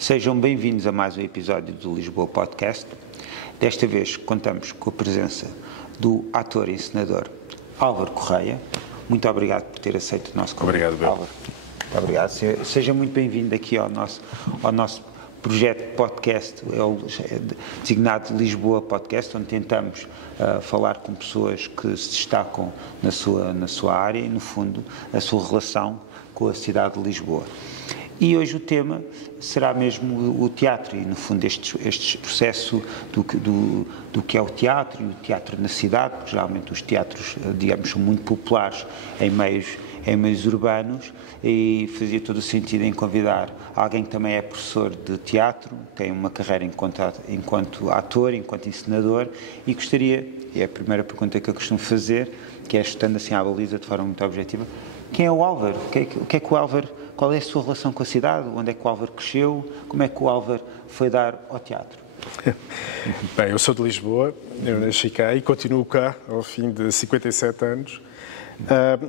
Sejam bem-vindos a mais um episódio do Lisboa Podcast. Desta vez contamos com a presença do ator e encenador Álvaro Correia. Muito obrigado por ter aceito o nosso convite. Obrigado, Bel. Álvaro. Muito obrigado. Seja muito bem-vindo aqui ao nosso projeto podcast, designado Lisboa Podcast, onde tentamos falar com pessoas que se destacam na sua área e, no fundo, a sua relação com a cidade de Lisboa. E hoje o tema será mesmo o teatro e, no fundo, este processo do que é o teatro e o teatro na cidade, porque geralmente os teatros, digamos, são muito populares em meios urbanos, e fazia todo o sentido em convidar alguém que também é professor de teatro, tem uma carreira enquanto ator, enquanto encenador, e gostaria, e é a primeira pergunta que eu costumo fazer, que é estando assim à baliza de forma muito objetiva: quem é o Álvaro? Qual é a sua relação com a cidade? Onde é que o Álvaro cresceu? Como é que o Álvaro foi dar ao teatro? Bem, eu sou de Lisboa, eu nasci cá e continuo cá ao fim de 57 anos.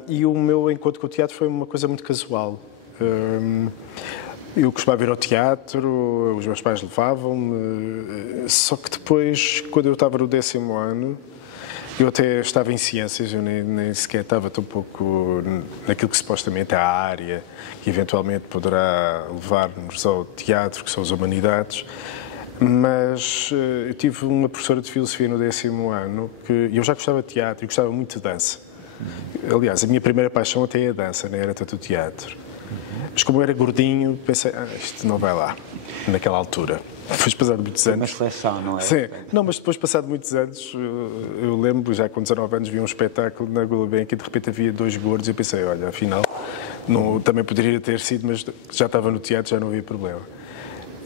E o meu encontro com o teatro foi uma coisa muito casual. Eu costumava ir ao teatro, os meus pais levavam-me, só que depois, quando eu estava no 10º ano, eu até estava em ciências, eu nem sequer estava tão pouco naquilo que supostamente é a área que eventualmente poderá levar-nos ao teatro, que são as humanidades. Mas eu tive uma professora de filosofia no 10º ano, que eu já gostava de teatro e gostava muito de dança. Aliás, a minha primeira paixão até é a dança, não era tanto o teatro. Mas como eu era gordinho, pensei, isto não vai lá, naquela altura. Depois, passado muitos anos... Uma seleção, não é? Sim. Não, mas depois, passado muitos anos, eu lembro, já com 19 anos, vi um espetáculo na Gulbenkian e de repente havia dois gordos e eu pensei, olha, afinal, também poderia ter sido, mas já estava no teatro, já não havia problema.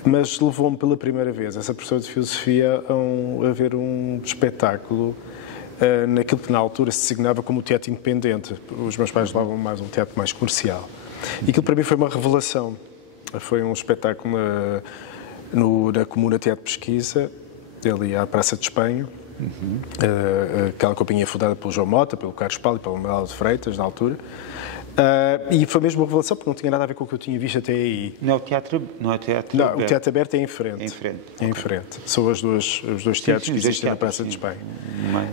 Mas levou-me pela primeira vez, essa professora de filosofia, a ver um espetáculo naquilo que na altura se designava como o teatro independente. Os meus pais levavam mais um teatro mais comercial. E aquilo para mim foi uma revelação. Foi um espetáculo na Comuna Teatro Pesquisa, ali à Praça de Espanha. Aquela companhia fundada pelo João Mota, pelo Carlos Paulo e pelo Manuel de Freitas, na altura. E foi mesmo uma revelação, porque não tinha nada a ver com o que eu tinha visto até aí. Não é o teatro aberto? Não, o teatro aberto é em frente. É em frente. Okay. São os dois teatros que existem na Praça de Espanha. Mas...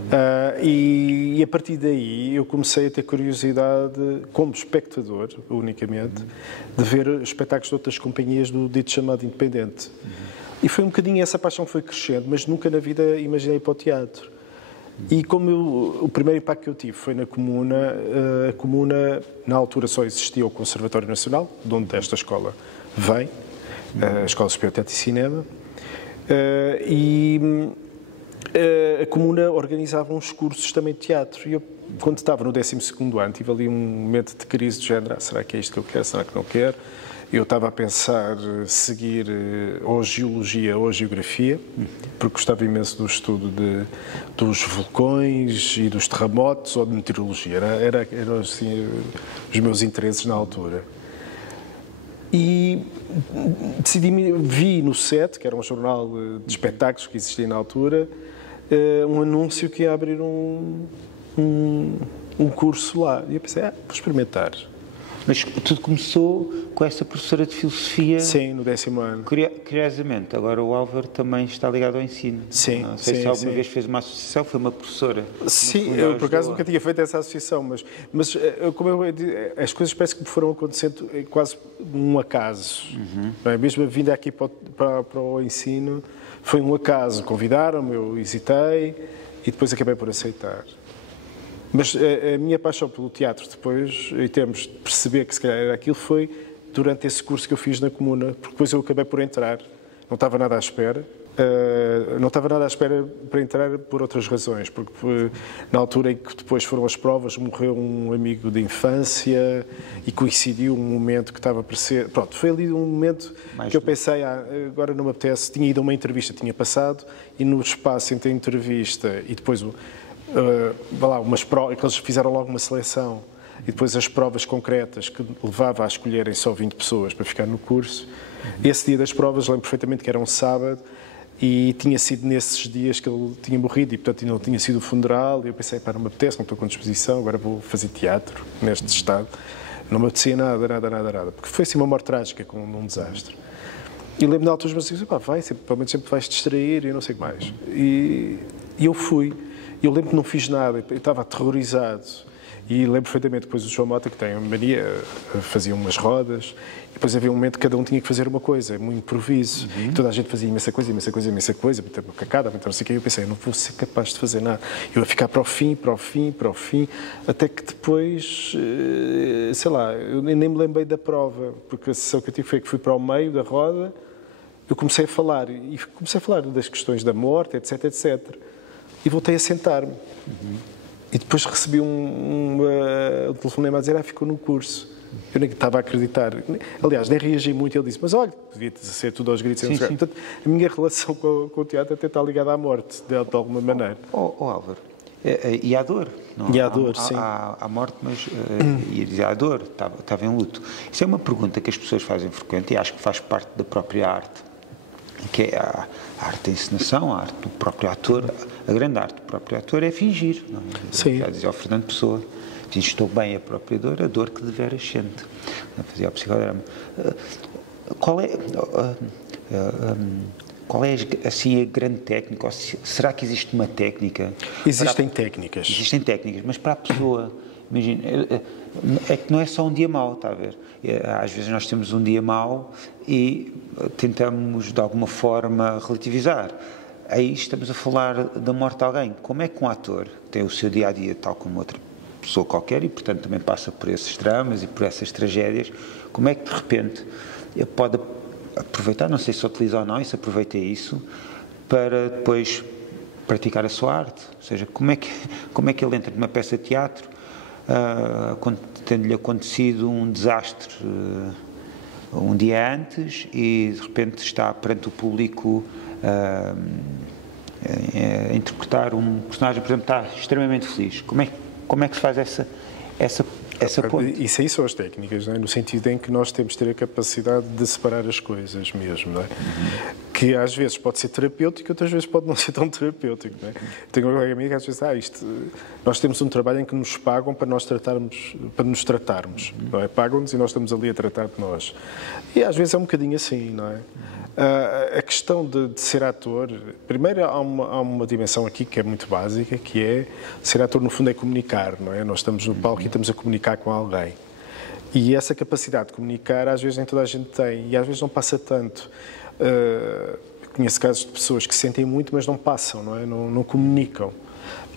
E a partir daí eu comecei a ter curiosidade, como espectador, unicamente, de ver espetáculos de outras companhias do dito chamado independente. E foi um bocadinho essa paixão que foi crescendo, mas nunca na vida imaginei ir para o teatro. E como o primeiro impacto que eu tive foi na Comuna, a Comuna na altura só existia o Conservatório Nacional, de onde esta escola vem, a Escola Superior de Teatro e Cinema, e a Comuna organizava uns cursos também de teatro. E eu, quando estava no 12º ano, tive ali um momento de crise do género: será que é isto que eu quero, será que não quero? Eu estava a pensar seguir ou Geologia ou Geografia, porque gostava imenso do estudo dos vulcões e dos terremotos, ou de meteorologia. Eram assim, os meus interesses na altura. E vi no SET, que era um jornal de espetáculos que existia na altura, um anúncio que ia abrir um curso lá. E eu pensei, vou experimentar. Mas tudo começou com essa professora de filosofia? Sim, no 10º ano. Curiosamente, agora o Álvaro também está ligado ao ensino. Sim, não sei se alguma vez fez uma associação, foi uma professora. Sim, eu por acaso nunca tinha feito essa associação, mas como as coisas parece que me foram acontecendo quase um acaso. Bem, mesmo a vinda aqui para o ensino foi um acaso. Convidaram-me, eu hesitei e depois acabei por aceitar. Mas a minha paixão pelo teatro depois, em termos de perceber que se calhar era aquilo, foi durante esse curso que eu fiz na Comuna, porque depois eu acabei por entrar. Não estava nada à espera. Não estava nada à espera para entrar por outras razões, porque na altura em que depois foram as provas, morreu um amigo de infância e coincidiu um momento que estava a ser... Pronto, foi ali um momento que eu pensei, agora não me apetece. Tinha ido a uma entrevista, tinha passado, e no espaço entre a entrevista e depois... umas provas, que eles fizeram logo uma seleção e depois as provas concretas que levava a escolherem só 20 pessoas para ficar no curso. Esse dia das provas, lembro perfeitamente que era um sábado e tinha sido nesses dias que ele tinha morrido e, portanto, não tinha sido o funeral. E eu pensei, não me apetece, não estou com disposição, agora vou fazer teatro neste estado. Não me apetecia nada, porque foi assim uma morte trágica, com um desastre. E lembro na altura, mas disse, pá, vai, pelo menos sempre vais distrair e não sei o que mais. E eu fui. Eu lembro que não fiz nada, eu estava aterrorizado. E lembro perfeitamente depois do João Mota, que tem uma mania, fazia umas rodas, e depois havia um momento que cada um tinha que fazer uma coisa, um improviso. E toda a gente fazia imensa coisa, muita cacada, muita não sei o quê. Eu pensei, eu não vou ser capaz de fazer nada. Eu ia ficar para o fim, até que depois, sei lá, eu nem me lembrei da prova, porque a sessão que eu tive foi que fui para o meio da roda, eu comecei a falar das questões da morte, etc, etc. E voltei a sentar-me. E depois recebi um telefonema a dizer, ficou no curso. Eu nem estava a acreditar. Aliás, nem reagi muito. Ele disse, mas olha, devia ser tudo aos gritos. Sim. Portanto, a minha relação com o teatro até está ligada à morte, de alguma maneira. Álvaro, e à dor. Não? E à dor, sim. À morte, mas ia dizer à dor, estava em luto. Isso é uma pergunta que as pessoas fazem frequente e acho que faz parte da própria arte, que é a arte da encenação, a arte do próprio ator. A grande arte do próprio ator é fingir. Não é? Sim. Já dizia o Fernando Pessoa, diz, estou bem a própria dor, a dor que deveras sente. Fazia o psicodrama. Qual é assim a grande técnica? Ou será que existe uma técnica? Existem técnicas. Existem técnicas, mas para a pessoa, imagina, é que não é só um dia mau, está a ver? Às vezes nós temos um dia mau e tentamos de alguma forma relativizar. Aí estamos a falar da morte de alguém. Como é que um ator tem o seu dia-a-dia tal como outra pessoa qualquer e, portanto, também passa por esses dramas e por essas tragédias, como é que, de repente, pode aproveitar, não sei se utiliza ou não, e se aproveita isso, para depois praticar a sua arte? Ou seja, como é que ele entra numa peça de teatro, tendo-lhe acontecido um desastre um dia antes e, de repente, está perante o público a interpretar um personagem, por exemplo, está extremamente feliz. Como é que se faz essa ponte? Isso aí são as técnicas, não é? No sentido em que nós temos de ter a capacidade de separar as coisas mesmo, não é? Que às vezes pode ser terapêutico, outras vezes pode não ser tão terapêutico, não é? Tenho uma colega minha que às vezes nós temos um trabalho em que nos pagam para nos tratarmos, não é? Pagam-nos e nós estamos ali a tratar de nós. E às vezes é um bocadinho assim, não é? A questão de ser ator, primeiro há uma dimensão aqui que é muito básica, que é ser ator no fundo é comunicar, não é? Nós estamos no palco e estamos a comunicar com alguém. E essa capacidade de comunicar às vezes nem toda a gente tem e às vezes não passa tanto. Conheço casos de pessoas que sentem muito mas não passam, não é? Não comunicam.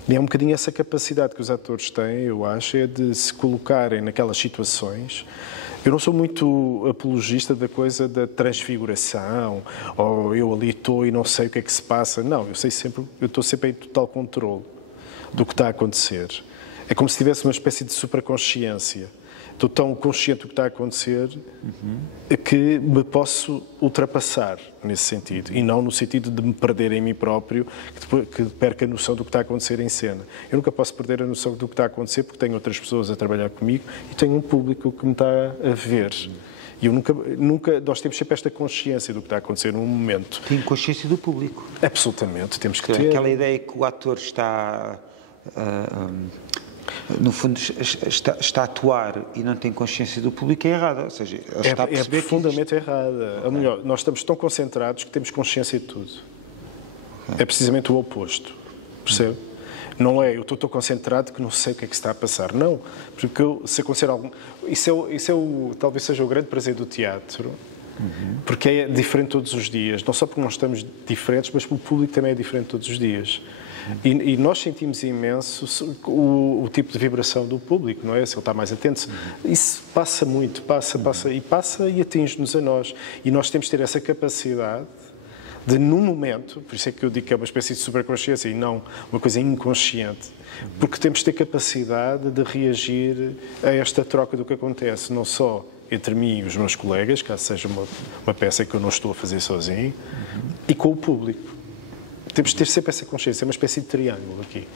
E é um bocadinho essa capacidade que os atores têm, eu acho, é de se colocarem naquelas situações. Eu não sou muito apologista da coisa da transfiguração, ou eu ali estou e não sei o que é que se passa. Não, eu estou sempre em total controle do que está a acontecer. É como se tivesse uma espécie de supraconsciência. Estou tão consciente do que está a acontecer que me posso ultrapassar nesse sentido. E não no sentido de me perder em mim próprio, que perca a noção do que está a acontecer em cena. Eu nunca posso perder a noção do que está a acontecer porque tenho outras pessoas a trabalhar comigo e tenho um público que me está a ver. E eu nunca, nós temos sempre esta consciência do que está a acontecer num momento. Tem consciência do público. Absolutamente, temos que ter. Aquela ideia que o ator está... no fundo, está a atuar e não tem consciência do público é errada. Ou seja, ele está a perceber profundamente errada. Ou melhor, nós estamos tão concentrados que temos consciência de tudo. Okay. É precisamente o oposto. Percebe? Não é, eu estou tão concentrado que não sei o que é que está a passar. Não, porque se acontecer algo... talvez seja o grande prazer do teatro, porque é diferente todos os dias. Não só porque nós estamos diferentes, mas porque o público também é diferente todos os dias. E nós sentimos imenso o tipo de vibração do público, não é? Se ele está mais atento. Isso passa muito, passa e atinge-nos a nós. E nós temos de ter essa capacidade de, num momento, por isso é que eu digo que é uma espécie de superconsciência e não uma coisa inconsciente, porque temos de ter capacidade de reagir a esta troca do que acontece, não só entre mim e os meus colegas, caso seja uma peça que eu não estou a fazer sozinho, e com o público. Temos de ter sempre essa consciência, é uma espécie de triângulo aqui.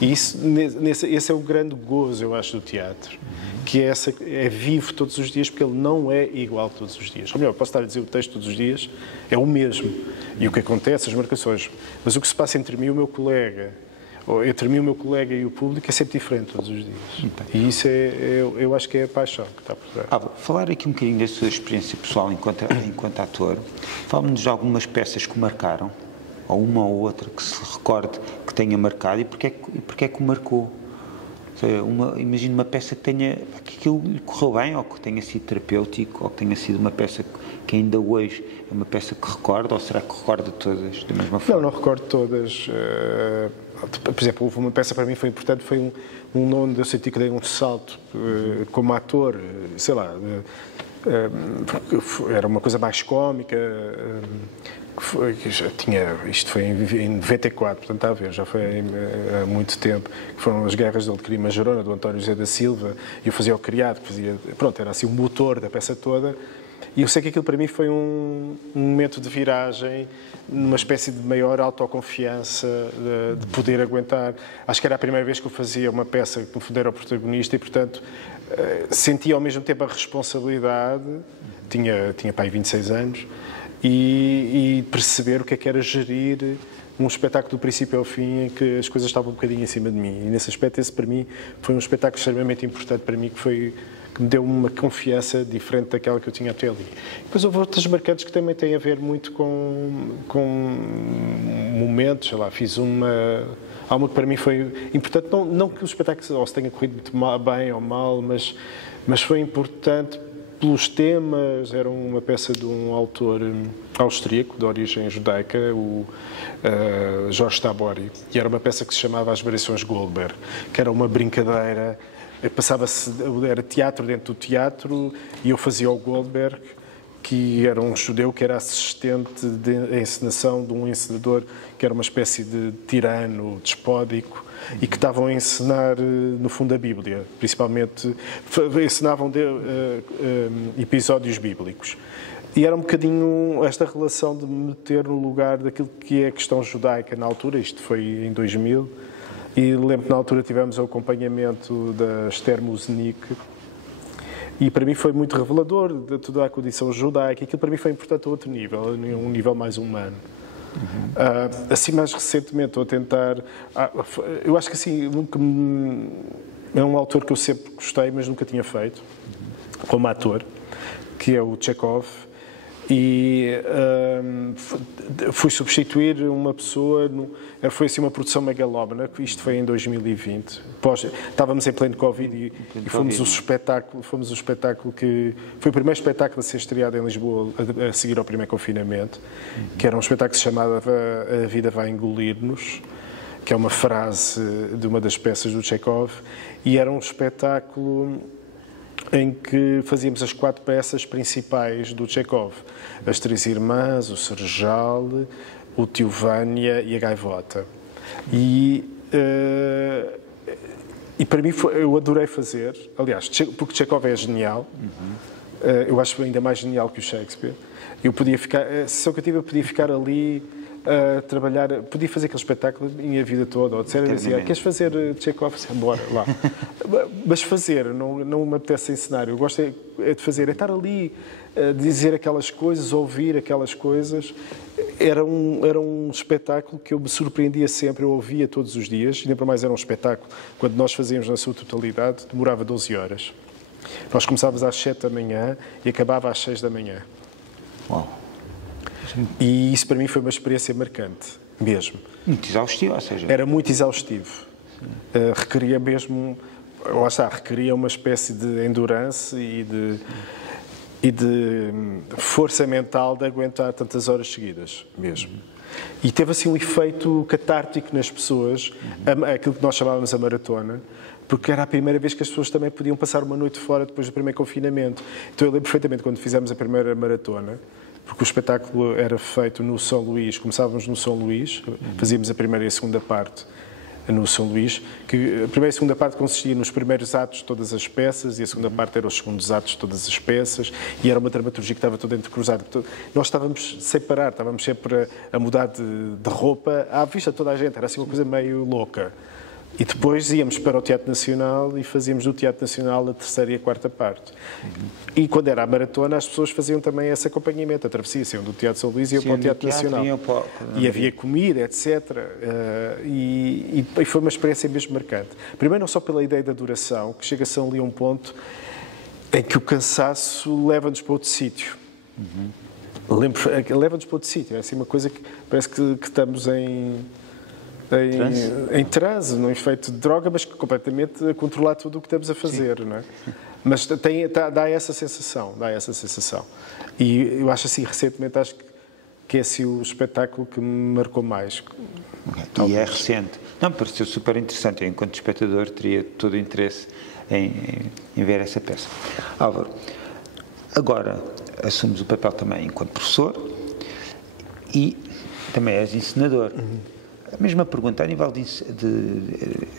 E esse é o grande gozo, eu acho, do teatro, que é vivo todos os dias, porque ele não é igual todos os dias. Ou melhor, posso estar a dizer o texto todos os dias, é o mesmo. E o que acontece, as marcações. Mas o que se passa entre mim e o meu colega, entre mim, o meu colega e o público é sempre diferente todos os dias. E isso eu acho que é a paixão que está por trás. Falar aqui um bocadinho da sua experiência pessoal enquanto ator. Fala-nos de algumas peças que o marcaram, ou uma ou outra que se recorde que tenha marcado, e porque é que o marcou. Imagino uma peça que aquilo lhe correu bem, ou que tenha sido terapêutico, ou que tenha sido uma peça que ainda hoje é uma peça que recorda, ou será que recorda todas da mesma forma? Não recordo todas. Por exemplo, houve uma peça para mim foi importante, foi um onde eu senti que dei um salto como ator, sei lá, era uma coisa mais cómica, isto foi em 94, portanto está a ver, já foi há muito tempo, que foram as Guerras de Alecrim Majorona, do António José da Silva, e eu fazia o criado, pronto, era assim o motor da peça toda, e eu sei que aquilo para mim foi um momento de viragem, numa espécie de maior autoconfiança, de poder aguentar. Acho que era a primeira vez que eu fazia uma peça que no fundo era o protagonista e, portanto, sentia ao mesmo tempo a responsabilidade, tinha para aí 26 anos, e perceber o que era gerir um espetáculo do princípio ao fim em que as coisas estavam um bocadinho em cima de mim. E nesse aspecto, esse para mim foi um espetáculo extremamente importante para mim, que me deu uma confiança diferente daquela que eu tinha até ali. Depois houve outras marcantes que também têm a ver muito com momentos, sei lá, fiz há uma que para mim foi importante, não que o espetáculo se tenha corrido muito bem ou mal, mas foi importante pelos temas. Era uma peça de um autor austríaco, de origem judaica, o Jorge Tabori, e era uma peça que se chamava As Variações Goldberg, que era uma brincadeira. Era teatro dentro do teatro, e eu fazia o Goldberg, que era um judeu que era assistente de encenação de um encenador que era uma espécie de tirano despótico e que estavam a encenar, no fundo, a Bíblia. Principalmente, encenavam episódios bíblicos. E era um bocadinho esta relação de me meter no lugar daquilo que é a questão judaica na altura, isto foi em 2000, e lembro que na altura tivemos o acompanhamento da Esther Musnik, e para mim foi muito revelador de toda a condição judaica, e aquilo para mim foi importante a outro nível, um nível mais humano. Assim, mais recentemente, estou a tentar... eu acho que assim, é um autor que eu sempre gostei, mas nunca tinha feito, como ator, que é o Chekhov, e fui substituir uma pessoa, foi assim uma produção megalómana, isto foi em 2020, estávamos em pleno Covid e fomos o espetáculo que foi o primeiro espetáculo a ser estreado em Lisboa a seguir ao primeiro confinamento, que era um espetáculo que se chamava A Vida Vai Engolir-nos, que é uma frase de uma das peças do Chekhov, e era um espetáculo em que fazíamos as 4 peças principais do Chekhov. As Três Irmãs, o Serjal, o Tio Vânia e a Gaivota. E para mim eu adorei fazer, aliás, porque Chekhov é genial, eu acho ainda mais genial que o Shakespeare. Eu podia ficar, se eu podia ficar ali a trabalhar, podia fazer aquele espetáculo a minha vida toda, ou disseram assim, queres fazer Chekhov? Bora, lá. Mas fazer, não me apetece ensinar, eu gosto de fazer, é estar ali, a dizer aquelas coisas, ouvir aquelas coisas. Era um espetáculo que eu me surpreendia sempre, eu ouvia todos os dias, e ainda para mais era um espetáculo, quando nós fazíamos na sua totalidade, demorava 12 horas. Nós começávamos às 7 da manhã e acabava às 6 da manhã. Uau! E isso para mim foi uma experiência marcante, mesmo. Muito exaustivo, ou seja... Era muito exaustivo. Requeria mesmo... Lá está, requeria uma espécie de endurance e de força mental de aguentar tantas horas seguidas, mesmo. E teve assim um efeito catártico nas pessoas, aquilo que nós chamávamos a maratona, porque era a primeira vez que as pessoas também podiam passar uma noite fora depois do primeiro confinamento. Então eu lembro perfeitamente quando fizemos a primeira maratona, porque o espetáculo era feito no São Luís, começávamos no São Luís, fazíamos a primeira e a segunda parte no São Luís, que a primeira e a segunda parte consistia nos primeiros atos de todas as peças e a segunda parte era os segundos atos de todas as peças, e era uma dramaturgia que estava toda entrecruzada. Nós estávamos sem parar, estávamos sempre a mudar de roupa à vista de toda a gente, era assim uma coisa meio louca. E depois íamos para o Teatro Nacional e fazíamos do Teatro Nacional a terceira e a quarta parte. E quando era a maratona, as pessoas faziam também esse acompanhamento, a travessia, iam do Teatro São Luís e iam para o Teatro Nacional. E havia comida, etc. E foi uma experiência mesmo marcante. Primeiro, não só pela ideia da duração, que chega-se ali a um ponto em que o cansaço leva-nos para outro sítio. Leva-nos para outro sítio. É assim uma coisa que parece que estamos em transe, num efeito de droga, mas completamente a controlar tudo o que estamos a fazer, não é? Mas dá essa sensação. E eu acho assim, recentemente, acho que é assim o espetáculo que me marcou mais. E é recente. Não, pareceu super interessante. Eu, enquanto espectador, teria todo o interesse em ver essa peça. Álvaro, agora assumes o papel também enquanto professor e também és encenador. A mesma pergunta, a nível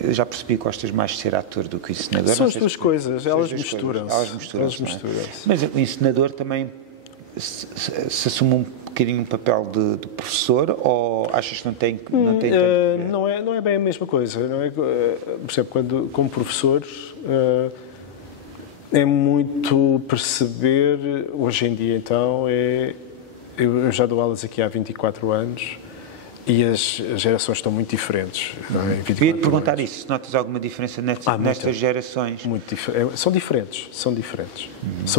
eu já percebi que gostas mais de ser ator do que encenador. São as duas coisas, elas misturam-se. Mas o encenador também se assume um bocadinho um papel de professor, ou achas que não tem tanto? Não é bem a mesma coisa. Não é, por exemplo, como professor, é muito perceber, hoje em dia então, eu já dou aulas aqui há 24 anos, e as gerações estão muito diferentes. Queria te perguntar isso, se notas alguma diferença nestas gerações? São diferentes. São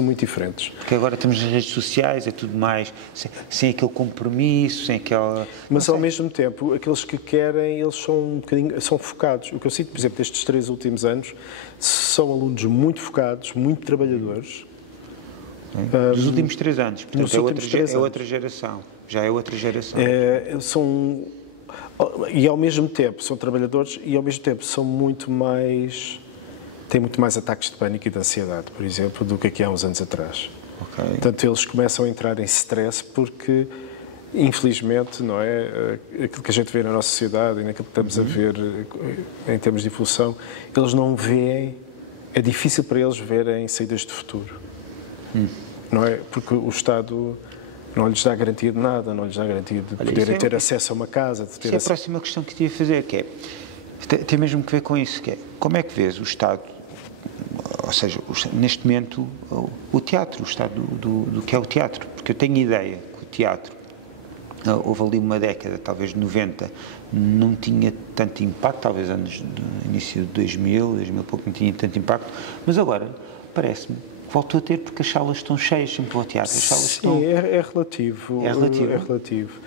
muito diferentes. Porque agora temos as redes sociais, é tudo mais, sem aquele compromisso, sem aquela... Mas ao mesmo tempo, aqueles que querem, eles são focados. O que eu sinto, por exemplo, destes 3 últimos anos, são alunos muito focados, muito trabalhadores. Dos últimos 3 anos, portanto, é outra geração. Já é outra geração. E ao mesmo tempo são trabalhadores e ao mesmo tempo têm muito mais ataques de pânico e de ansiedade, por exemplo, do que aqui há uns anos atrás. Portanto, eles começam a entrar em stress porque, infelizmente, não é, aquilo que a gente vê na nossa sociedade e naquilo que estamos a ver em termos de evolução, eles não veem, é difícil para eles verem saídas de futuro. Não é? Porque o Estado não lhes dá garantia de nada, não lhes dá garantia de poderem ter acesso a uma casa. É a próxima questão que te ia fazer, que tem mesmo que ver com isso, que é como é que vês o Estado, ou seja, neste momento, o teatro, o Estado do que é o teatro, porque eu tenho ideia que o teatro, houve ali uma década, talvez de 90, não tinha tanto impacto, talvez anos do início de 2000 pouco não tinha tanto impacto, mas agora parece-me voltou a ter, porque as salas estão cheias, sempre vou ao teatro. É relativo. É relativo.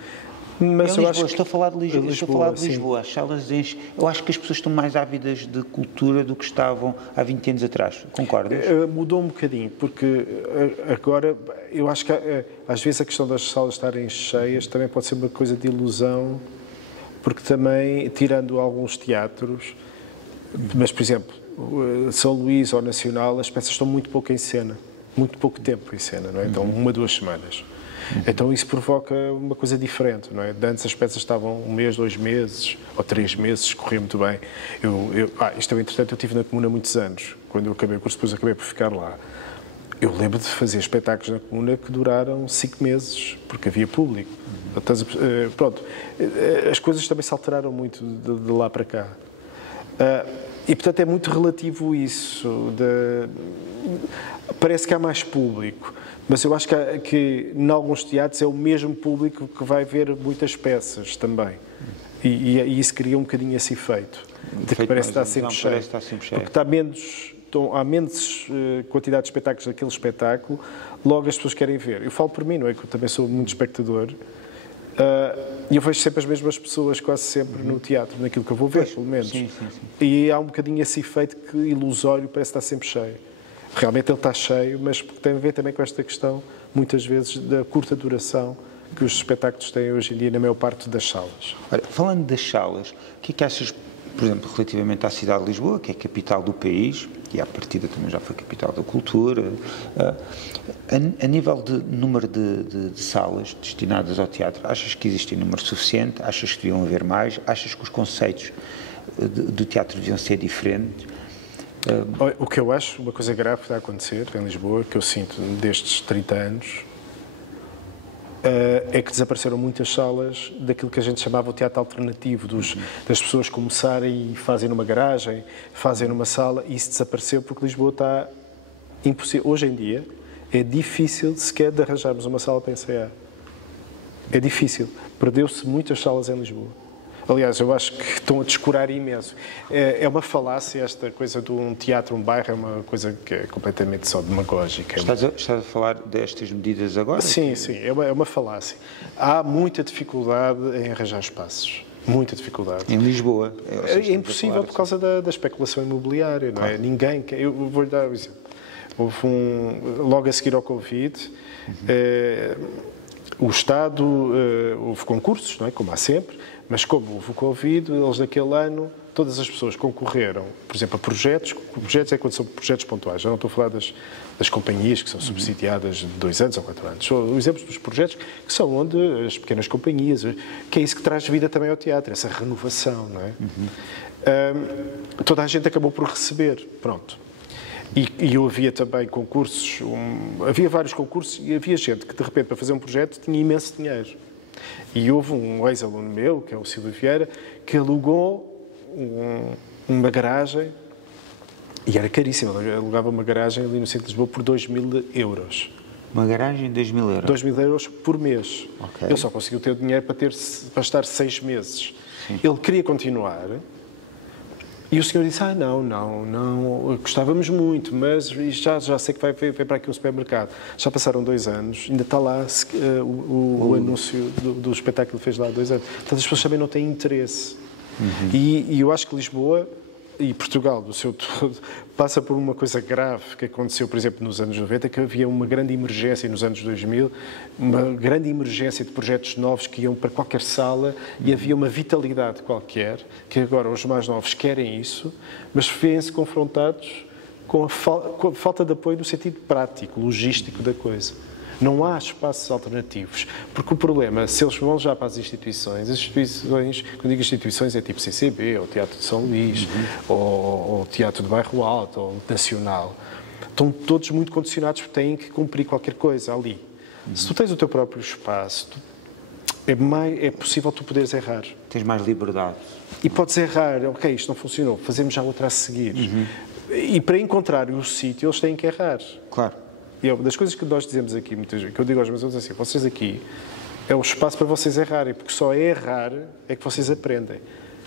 Mas eu acho que... Estou a falar de Lisboa. As salas enchem. Eu acho que as pessoas estão mais ávidas de cultura do que estavam há 20 anos atrás. Concordas? Mudou um bocadinho, porque agora eu acho que às vezes a questão das salas estarem cheias também pode ser uma coisa de ilusão, porque também, tirando alguns teatros, mas, por exemplo, São Luís ou Nacional, as peças estão muito pouco em cena, muito pouco tempo em cena, não é? Então, 1, 2 semanas. Então, isso provoca uma coisa diferente, não é? De antes as peças estavam 1 mês, 2 meses ou 3 meses, corria muito bem. Isto é interessante, eu estive na Comuna há muitos anos, quando eu acabei o curso, depois acabei por ficar lá. Eu lembro de fazer espetáculos na Comuna que duraram 5 meses, porque havia público. Pronto, as coisas também se alteraram muito de lá para cá. E, portanto, é muito relativo isso. Parece que há mais público, mas eu acho que em alguns teatros é o mesmo público que vai ver muitas peças também. E isso cria um bocadinho esse efeito. De que parece estar sempre cheio. Porque há menos quantidade de espetáculos daquele espetáculo, logo as pessoas querem ver. Eu falo por mim, não é? Que eu também sou muito espectador. E eu vejo sempre as mesmas pessoas, quase sempre, no teatro, naquilo que eu vou ver, pelo menos. Sim. E há um bocadinho esse efeito que ilusório, parece estar sempre cheio. Realmente ele está cheio, mas tem a ver também com esta questão, muitas vezes, da curta duração que os espetáculos têm hoje em dia na maior parte das salas. Ora, falando das salas, o que é que achas, por exemplo, relativamente à cidade de Lisboa, que é a capital do país, e à partida também já foi capital da cultura, a nível de número de salas destinadas ao teatro, achas que existe um número suficiente? Achas que deviam haver mais? Achas que os conceitos do teatro deviam ser diferentes? O que eu acho, uma coisa grave que está a acontecer em Lisboa, que eu sinto destes 30 anos, é que desapareceram muitas salas daquilo que a gente chamava o teatro alternativo, das pessoas começarem e fazem numa garagem, fazem numa sala, e isso desapareceu porque Lisboa está impossível. Hoje em dia é difícil sequer de arranjarmos uma sala para ensaiar. É difícil. Perdeu-se muitas salas em Lisboa. Aliás, eu acho que estão a descurar imenso. É uma falácia esta coisa de um teatro, um bairro, é uma coisa que é completamente só demagógica. Estás a falar destas medidas agora? Sim, sim, é uma falácia. Há muita dificuldade em arranjar espaços. Muita dificuldade. Em Lisboa? É impossível por causa da especulação imobiliária, não é? Ninguém quer. Eu vou-lhe dar um exemplo. Houve logo a seguir ao Covid, o Estado, houve concursos, não é? Como há sempre, mas como houve o Covid, eles naquele ano, todas as pessoas concorreram, por exemplo, a projetos. Projetos é quando são projetos pontuais, já não estou a falar das companhias que são subsidiadas de 2 anos ou 4 anos. São exemplos dos projetos que são onde as pequenas companhias, que é isso que traz vida também ao teatro, essa renovação, não é? Toda a gente acabou por receber, pronto. E havia também concursos, havia vários concursos e havia gente que, de repente, para fazer um projeto, tinha imenso dinheiro. E houve um ex-aluno meu, que é o Silvio Vieira, que alugou uma garagem, e era caríssimo, ele alugava uma garagem ali no centro de Lisboa por 2.000 euros. Uma garagem de 2.000 euros? 2.000 euros por mês. Okay. Ele só conseguiu ter o dinheiro para estar 6 meses. Sim. Ele queria continuar. E o senhor disse, não, gostávamos muito, mas já sei que vai para aqui um supermercado. Já passaram 2 anos, ainda está lá o anúncio do espetáculo que fez lá há 2 anos. Portanto, as pessoas também não têm interesse. E eu acho que Lisboa e Portugal, do seu todo, passa por uma coisa grave que aconteceu, por exemplo, nos anos 90, que havia uma grande emergência nos anos 2000, uma grande emergência de projetos novos que iam para qualquer sala e havia uma vitalidade qualquer, que agora os mais novos querem isso, mas vêem-se confrontados com a falta de apoio no sentido prático, logístico da coisa. Não há espaços alternativos, porque o problema, se eles vão já para as instituições, quando digo instituições, é tipo CCB, ou Teatro de São Luís, ou Teatro do Bairro Alto, ou Nacional, estão todos muito condicionados porque têm que cumprir qualquer coisa ali. Se tu tens o teu próprio espaço, é possível tu poderes errar. Tens mais liberdade. E podes errar, ok, isto não funcionou, fazemos já outra a seguir. E para encontrar o sítio, eles têm que errar. Claro. E é uma das coisas que nós dizemos aqui, muitas vezes, que eu digo aos meus alunos assim, vocês aqui, é o espaço para vocês errarem, porque só é errar é que vocês aprendem.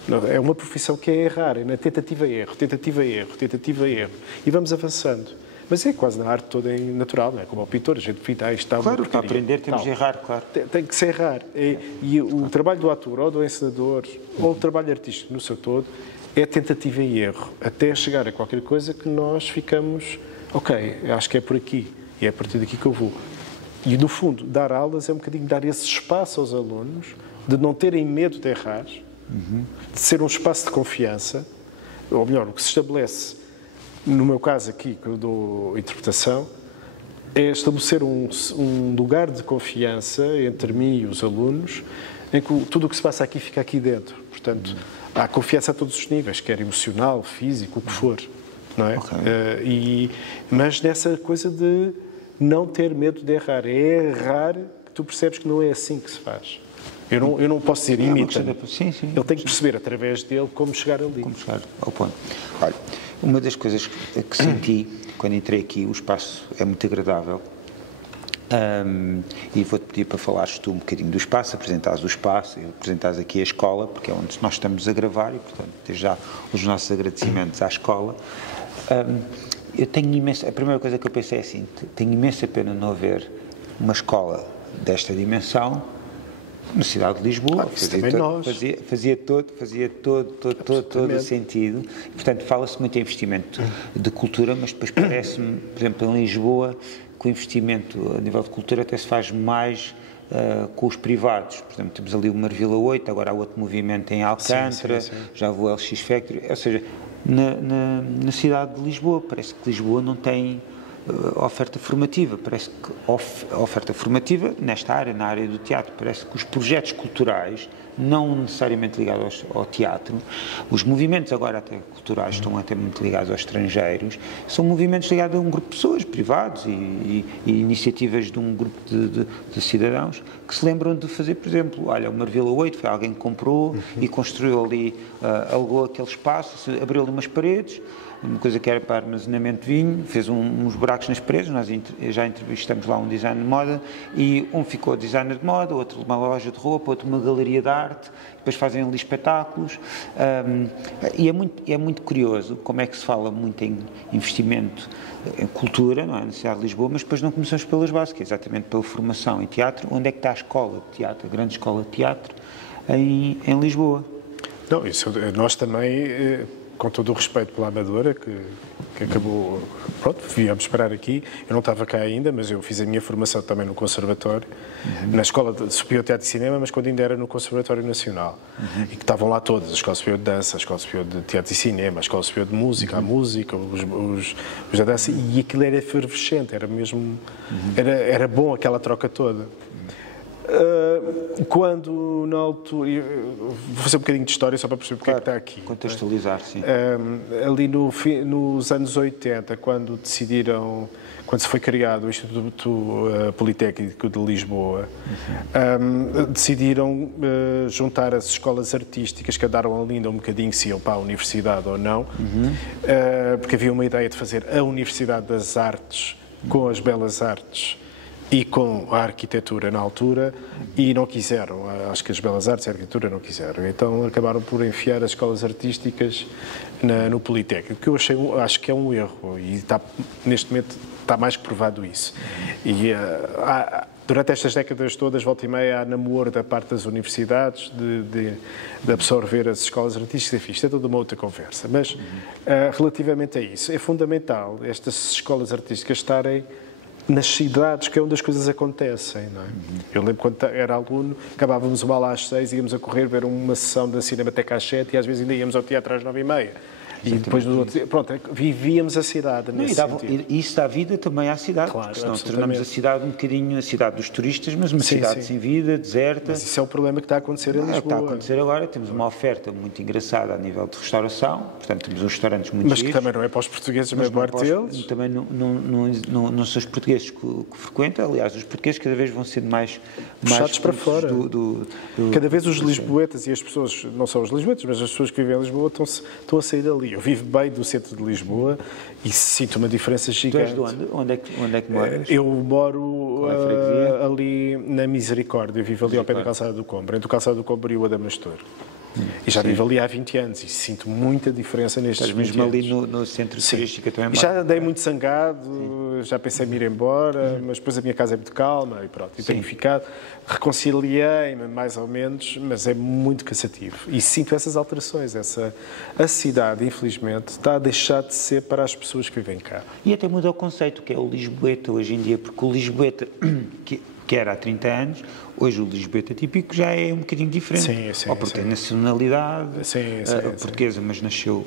Não, é uma profissão que é errar, é na tentativa e erro, tentativa e erro, tentativa e erro. E vamos avançando. Mas é quase na arte toda natural, não é? Como ao pintor, a gente pinta, isto está claro, para aprender temos de errar, claro. Tem que se errar. E o trabalho do ator, ou do encenador, ou o trabalho artístico no seu todo, é tentativa e erro, até chegar a qualquer coisa que nós ficamos, ok, acho que é por aqui. E é a partir daqui que eu vou. E, no fundo, dar aulas é um bocadinho dar esse espaço aos alunos, de não terem medo de errar, de ser um espaço de confiança, ou melhor, o que se estabelece, no meu caso aqui, que eu dou interpretação, é estabelecer um lugar de confiança entre mim e os alunos, em que tudo o que se passa aqui fica aqui dentro. Portanto, há confiança a todos os níveis, quer emocional, físico, o que for. Não é? Okay. Mas nessa coisa de não ter medo de errar. É errar que tu percebes que não é assim que se faz. Eu não posso dizer imita. Sim. Ele tem que perceber através dele como chegar ali. Como chegar ao ponto. Olha, uma das coisas que senti quando entrei aqui, o espaço é muito agradável. E vou-te pedir para falares tu um bocadinho do espaço, apresentares o espaço, apresentares aqui a escola, porque é onde nós estamos a gravar e, portanto, desde já os nossos agradecimentos à escola. Eu tenho a primeira coisa que eu pensei é assim, tenho imensa pena não haver uma escola desta dimensão na cidade de Lisboa. Fazia todo o sentido. Portanto, fala-se muito em investimento de cultura, mas depois parece-me, por exemplo, em Lisboa, que o investimento a nível de cultura até se faz mais com os privados. Por exemplo, temos ali o Marvila 8, agora há outro movimento em Alcântara, já vou ao LX Factory, ou seja, na cidade de Lisboa, parece que Lisboa não tem oferta formativa, parece que a oferta formativa nesta área, na área do teatro, parece que os projetos culturais não necessariamente ligados ao teatro. Os movimentos agora até culturais estão até muito ligados aos estrangeiros, são movimentos ligados a um grupo de pessoas, privados, e iniciativas de um grupo de cidadãos que se lembram de fazer, por exemplo, olha, o Marvila 8 foi alguém que comprou e construiu ali, alugou aquele espaço, abriu ali umas paredes, uma coisa que era para armazenamento de vinho, fez uns buracos nas paredes, nós já entrevistamos lá um designer de moda, e um ficou designer de moda, outro uma loja de roupa, outro uma galeria de arte, depois fazem ali espetáculos, e é muito curioso como é que se fala muito em investimento em cultura, não é, na cidade de Lisboa, mas depois não começamos pelas bases, que é exatamente pela formação em teatro. Onde é que está a escola de teatro, a grande escola de teatro em Lisboa? Não, isso, nós também, com todo o respeito pela Amadora, que acabou, pronto, viemos parar aqui. Eu não estava cá ainda, mas eu fiz a minha formação também no Conservatório, na Escola Superior de Teatro e Cinema, mas quando ainda era no Conservatório Nacional. E que estavam lá todas, a Escola Superior de Dança, a Escola Superior de Teatro e Cinema, a Escola Superior de Música, a música, os da dança, e aquilo era efervescente, era mesmo, era bom aquela troca toda. Quando, na altura, vou fazer um bocadinho de história só para perceber porque é que está aqui. Contextualizar, sim. Ali nos anos 80, quando se foi criado o Instituto Politécnico de Lisboa, decidiram juntar as escolas artísticas que andaram ali ainda um bocadinho se iam para a universidade ou não, porque havia uma ideia de fazer a Universidade das Artes com as Belas Artes e com a arquitetura na altura, e não quiseram. Acho que as Belas Artes e a arquitetura não quiseram. Então acabaram por enfiar as escolas artísticas no Politécnico, que eu acho que é um erro, e neste momento está mais que provado isso. E durante estas décadas todas, volta e meia, há namoro da parte das universidades de absorver as escolas artísticas. Enfim, isto é toda uma outra conversa. Mas, relativamente a isso, é fundamental estas escolas artísticas estarem nas cidades, que é onde as coisas acontecem, não é? Eu lembro quando era aluno, acabávamos uma aula às 6, íamos a correr ver uma sessão da Cinemateca às 7 e às vezes ainda íamos ao teatro às 9h30. E depois vivíamos a cidade nesse sentido. E isso dá vida também à cidade, claro, porque senão tornamos a cidade um bocadinho a cidade dos turistas, mas uma cidade sem vida, deserta. Mas isso é o problema que está a acontecer em Lisboa. Está a acontecer agora, temos uma oferta muito engraçada a nível de restauração, portanto temos uns restaurantes muito Mas giros, que também não é para os portugueses, mas para deles. Também não são os portugueses que frequentam, aliás, os portugueses cada vez vão sendo mais puxados para fora. Cada vez os lisboetas e as pessoas, não só os lisboetas, mas as pessoas que vivem em Lisboa estão a sair dali. Eu vivo bem do centro de Lisboa e sinto uma diferença gigante. Tu és de onde? Onde é que moras? Eu moro ali na Misericórdia, eu vivo ali ao pé da Calçada do Combro, entre o Calçada do Combro e o Adamastor. E já vivo ali há 20 anos e sinto muita diferença nestes 20 mesmo anos. ali no centro turístico também. Já andei muito zangado, já pensei em ir embora, mas depois a minha casa é muito calma e pronto, e tenho ficado. Reconciliei-me mais ou menos, mas é muito cansativo. E sinto essas alterações. A cidade, infelizmente, está a deixar de ser para as pessoas que vivem cá. E até muda o conceito, que é o lisboeta hoje em dia, porque o lisboeta que era há 30 anos, hoje o lisboeta típico já é um bocadinho diferente. Ou porque tem nacionalidade portuguesa, mas nasceu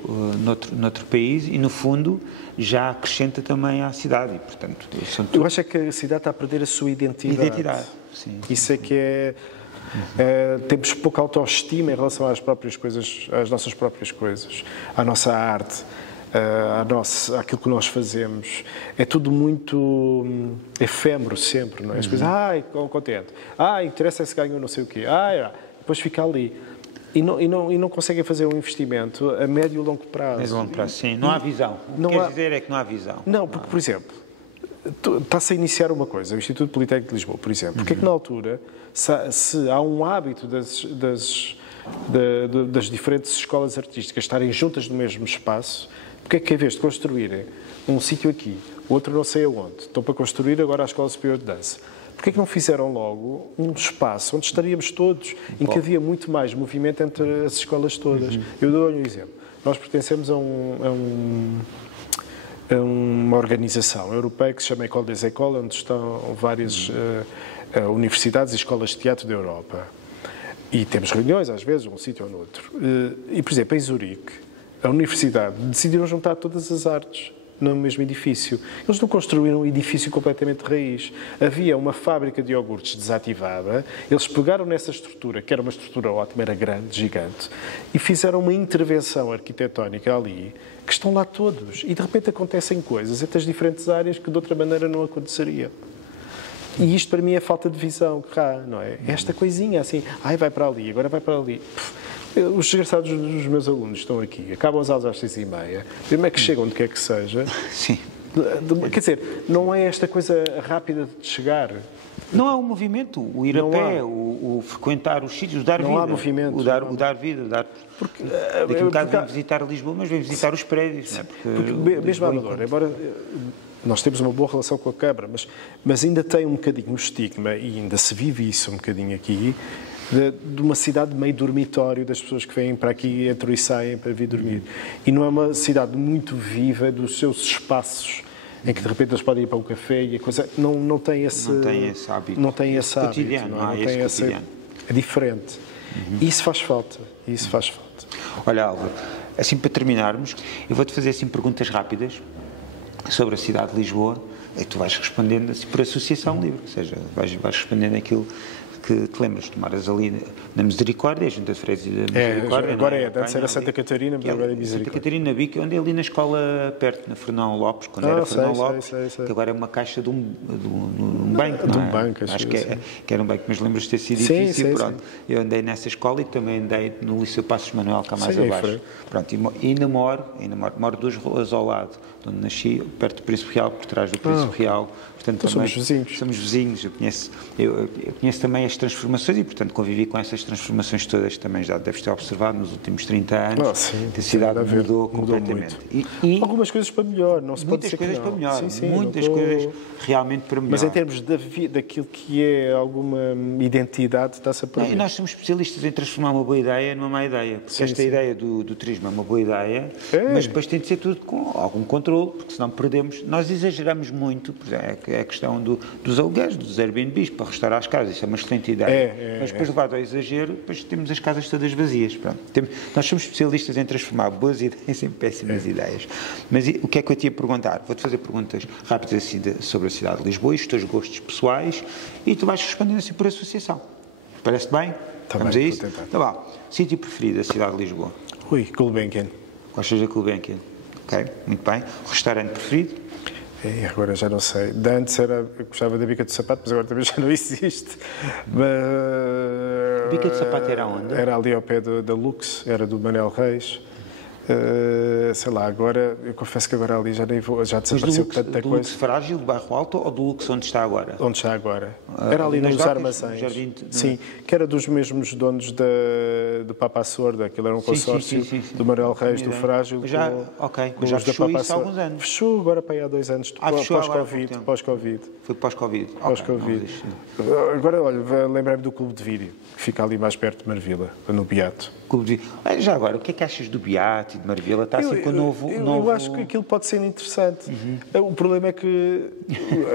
noutro país e, no fundo, já acrescenta também à cidade. E, portanto, eu acho que a cidade está a perder a sua identidade. Sim. Isso é que é... temos pouca autoestima em relação às próprias coisas, às nossas próprias coisas, à nossa arte, àquilo que nós fazemos. É tudo muito efêmero sempre, não é? As coisas, contente, interessa se ganhou não sei o quê, depois fica ali. E não conseguem fazer um investimento a médio e longo prazo. Médio e longo prazo, sim. Não há visão. O que quer dizer é que não há visão. Não, porque, por exemplo, está-se a iniciar uma coisa, o Instituto Politécnico de Lisboa, por exemplo. Porque é que na altura, se há um hábito das diferentes escolas artísticas estarem juntas no mesmo espaço, porque é que em vez de construírem um sítio aqui, outro não sei aonde, estão para construir agora a Escola Superior de Dança, porque é que não fizeram logo um espaço onde estaríamos todos, em que havia muito mais movimento entre as escolas todas? Eu dou-lhe um exemplo. Nós pertencemos a uma organização europeia que se chama École des Écoles, onde estão várias universidades e escolas de teatro da Europa. E temos reuniões, às vezes, um sítio ou no outro. E, por exemplo, em Zurique, a universidade decidiram juntar todas as artes no mesmo edifício. Eles não construíram um edifício completamente de raiz. Havia uma fábrica de iogurtes desativada, eles pegaram nessa estrutura, que era uma estrutura ótima, era grande, gigante, e fizeram uma intervenção arquitetónica ali, que estão lá todos. E de repente acontecem coisas entre as diferentes áreas que de outra maneira não aconteceria. E isto para mim é falta de visão, não é? Esta coisinha assim, vai para ali, agora vai para ali. Os desgraçados dos meus alunos estão aqui, acabam as aulas às 6h30, primeiro é que chegam onde quer que seja. Sim. Quer dizer, não é esta coisa rápida de chegar. Não há um movimento, o ir a pé, o frequentar os sítios, o dar vida. Não há movimento. O dar vida. Porque daqui a um bocado vem visitar Lisboa, mas vem visitar os prédios. Não é? Porque mesmo a Amadora, embora nós temos uma boa relação com a Câmara, mas ainda tem um bocadinho o estigma, e ainda se vive isso um bocadinho aqui, de uma cidade meio dormitório das pessoas que vêm para aqui, entram e saem para vir dormir. E não é uma cidade muito viva dos seus espaços, em que de repente eles podem ir para um café e a coisa não tem esse hábito. Não tem esse hábito. Cotidiano, não tem esse cotidiano. É diferente. E isso faz falta. Olha, Álvaro, assim para terminarmos, eu vou-te fazer assim perguntas rápidas sobre a cidade de Lisboa, e tu vais respondendo assim por associação livre, ou seja, vais respondendo aquilo que te lembras, tomaras ali na Misericórdia, a Junta de Freguesia da Misericórdia. Agora antes era Santa Catarina, mas agora é Misericórdia. Santa Catarina Bico, onde é ali na escola perto, na Fernão Lopes, quando era Fernão Lopes, que agora é uma caixa de um banco, não é? De um banco, acho que era um banco, mas lembras de ter sido difícil, pronto. Sim. Eu andei nessa escola e também andei no Liceu Passos Manuel, cá mais abaixo. Pronto, e ainda moro 2 ruas ao lado, onde nasci, perto do Príncipe Real, por trás do Príncipe Real. Portanto, também somos vizinhos. Eu conheço também as transformações e, portanto, convivi com essas transformações todas, também já deves ter observado nos últimos 30 anos. Sim, a cidade mudou completamente. E algumas coisas para melhor, não se pode dizer que não. Muitas coisas para melhor, muitas coisas realmente para melhor. Mas em termos daquilo que é alguma identidade, está-se a perder. E nós somos especialistas em transformar uma boa ideia numa má ideia, porque esta ideia do turismo é uma boa ideia, mas depois tem de ser tudo com algum controle, porque senão perdemos. Nós exageramos muito, por exemplo, é a questão dos aluguéis, dos Airbnbs, para restaurar as casas, isso é uma excelente ideia. Mas depois, levado ao exagero, depois temos as casas todas vazias. Nós somos especialistas em transformar boas ideias em péssimas ideias. Mas o que é que eu te ia perguntar? Vou-te fazer perguntas rápidas assim sobre a cidade de Lisboa e os teus gostos pessoais, e tu vais respondendo assim por associação. Parece-te bem? Vamos a isso? Então vá. Sítio preferido da cidade de Lisboa? Gulbenkian. Gostas da Gulbenkian? Ok, muito bem. Restaurante preferido? Agora já não sei. De antes eu gostava da Bica do Sapato, mas agora também já não existe. A Bica do Sapato era onde? Era ali ao pé da Lux, era do Manuel Reis. Sei lá, agora, eu confesso que agora ali já desapareceu tanta coisa. Do Lux Frágil, do Bairro Alto, ou do Lux onde está agora? Onde está agora. Era ali nos armazéns. Sim, que era dos mesmos donos do Papa Sorda, aquilo era um consórcio do Manuel Reis, do Frágil. Mas já fechou isso há alguns anos. Fechou agora para aí há 2 anos, pós-Covid. Foi pós-Covid. Agora, olha, lembrei-me do Clube de Vídeo, que fica ali mais perto de Marvila, no Beato. Clube de Vídeo. Já agora, o que é que achas do Beato e de Marvila? Está assim com o novo... Eu acho que aquilo pode ser interessante. O problema é que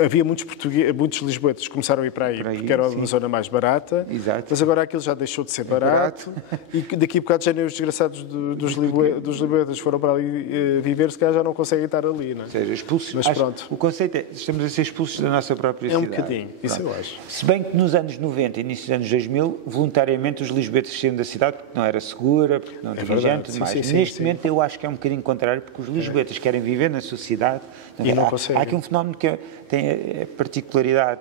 havia muitos lisboetas que começaram a ir para aí, porque era uma zona mais barata. Exato. Mas agora aquilo já deixou de ser barato. E daqui a bocado já nem os desgraçados dos lisboetas foram para ali viver, se calhar já não conseguem estar ali. Não é? Ou seja, expulsos. Mas pronto. O conceito é, estamos a ser expulsos da nossa própria cidade. É um bocadinho, isso eu acho. Se bem que nos anos 90 e início dos anos 2000, voluntariamente os lisboetas saíram da cidade porque não era segura, porque não tinha gente, tudo mais. Neste momento eu acho que é um bocadinho contrário, porque os lisboetas querem viver na sociedade. E não conseguem. Há aqui um fenómeno que tem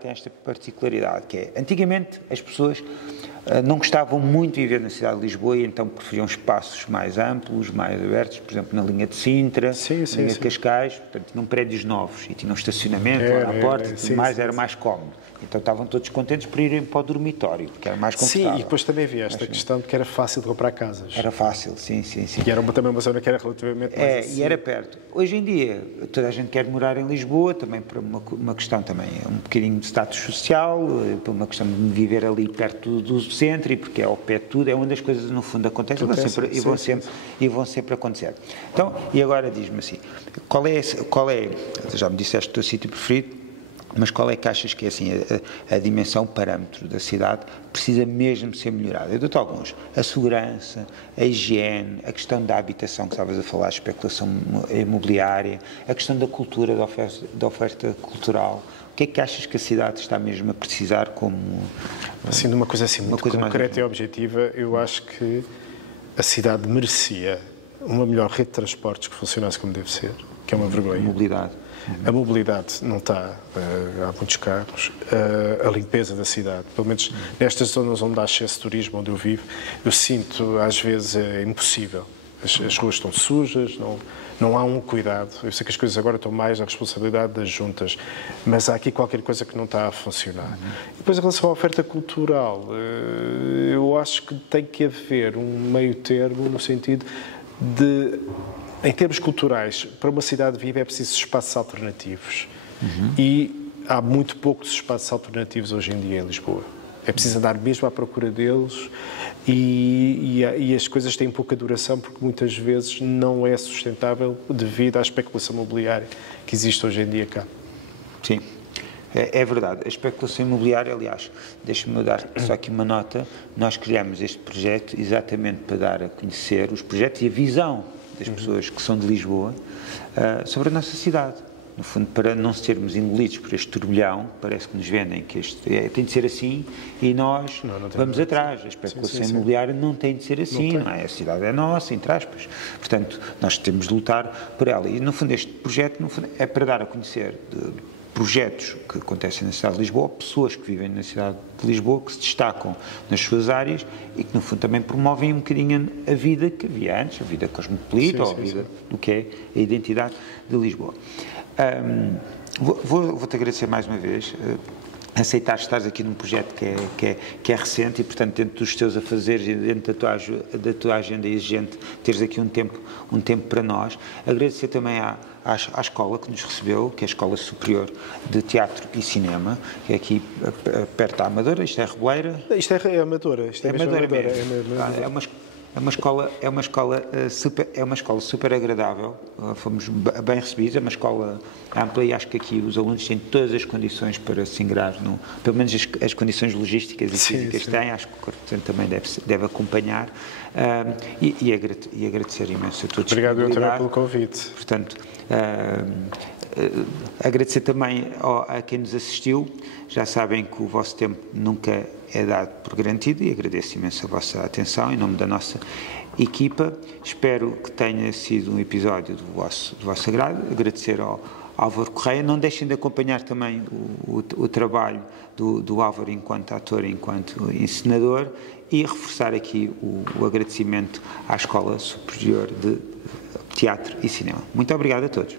esta particularidade, que é, antigamente as pessoas não gostavam muito de viver na cidade de Lisboa e então preferiam espaços mais amplos, mais abertos, por exemplo, na linha de Sintra, na linha de Cascais, portanto, tinham prédios novos e tinham estacionamento lá na porta e tudo mais, era mais cómodo. Então estavam todos contentes por irem para o dormitório, porque era mais confortável. Sim, e depois também havia esta questão de que era fácil de comprar casas. Era fácil, sim. E era também uma zona que era relativamente mais e era perto. Hoje em dia, toda a gente quer morar em Lisboa, também por uma questão também, um bocadinho de status social, por uma questão de viver ali perto do centro e porque é ao pé de tudo, é onde as coisas no fundo acontecem e vão sempre acontecer. Então, e agora diz-me assim, qual é, já me disseste o teu sítio preferido, Mas qual é que achas que é assim, a dimensão, o parâmetro da cidade precisa mesmo ser melhorada? Eu dou-te alguns. A segurança, a higiene, a questão da habitação, que estavas a falar, a especulação imobiliária, a questão da cultura, da oferta cultural. O que é que achas que a cidade está mesmo a precisar como... Assim, de uma coisa assim muito concreta e objetiva, eu acho que a cidade merecia uma melhor rede de transportes que funcionasse como deve ser, que é uma vergonha. Mobilidade. A mobilidade não está, há muitos carros, a limpeza da cidade, pelo menos nestas zonas onde há excesso de turismo, onde eu vivo, eu sinto às vezes é impossível. As ruas estão sujas, não há um cuidado. Eu sei que as coisas agora estão mais na responsabilidade das juntas, mas há aqui qualquer coisa que não está a funcionar. E depois, em relação à oferta cultural, eu acho que tem que haver um meio termo no sentido de... Em termos culturais, para uma cidade viva é preciso espaços alternativos. E há muito poucos espaços alternativos hoje em dia em Lisboa. É preciso andar mesmo à procura deles e as coisas têm pouca duração porque muitas vezes não é sustentável devido à especulação imobiliária que existe hoje em dia cá. Sim. É verdade. A especulação imobiliária, aliás, deixa-me dar só aqui uma nota, nós criamos este projeto exatamente para dar a conhecer os projetos e a visão das pessoas que são de Lisboa sobre a nossa cidade. No fundo, para não sermos engolidos por este turbilhão, parece que nos vendem que tem de ser assim e nós vamos atrás. A especulação imobiliária não tem de ser assim, não é? A cidade é nossa, entre aspas. Portanto, nós temos de lutar por ela. E, no fundo, este projeto é para dar a conhecer projetos que acontecem na cidade de Lisboa, pessoas que vivem na cidade de Lisboa, que se destacam nas suas áreas e que, no fundo, também promovem um bocadinho a vida que havia antes, a vida cosmopolita, ou a vida do que é a identidade de Lisboa. Vou-te agradecer mais uma vez, aceitar estares aqui num projeto que é recente e, portanto, dentro dos teus afazeres e dentro da tua agenda exigente, teres aqui um tempo para nós. Agradecer também à escola que nos recebeu, que é a Escola Superior de Teatro e Cinema, que é aqui perto da Amadora. Isto é Reboeira? Isto é Amadora. Isto é Amadora mesmo. É uma escola super agradável, fomos bem recebidos, é uma escola ampla e acho que aqui os alunos têm todas as condições para se ingrar, pelo menos as condições logísticas e físicas têm, acho que o Corpo Docente também deve acompanhar e agradecer imenso a todos. Obrigado eu também pelo convite. Portanto, agradecer também a quem nos assistiu. Já sabem que o vosso tempo nunca é dado por garantido e agradeço imenso a vossa atenção em nome da nossa equipa. Espero que tenha sido um episódio do vosso agrado. Agradecer ao Álvaro Correia. Não deixem de acompanhar também o trabalho do Álvaro enquanto ator, enquanto encenador e reforçar aqui o agradecimento à Escola Superior de Teatro e Cinema. Muito obrigado a todos.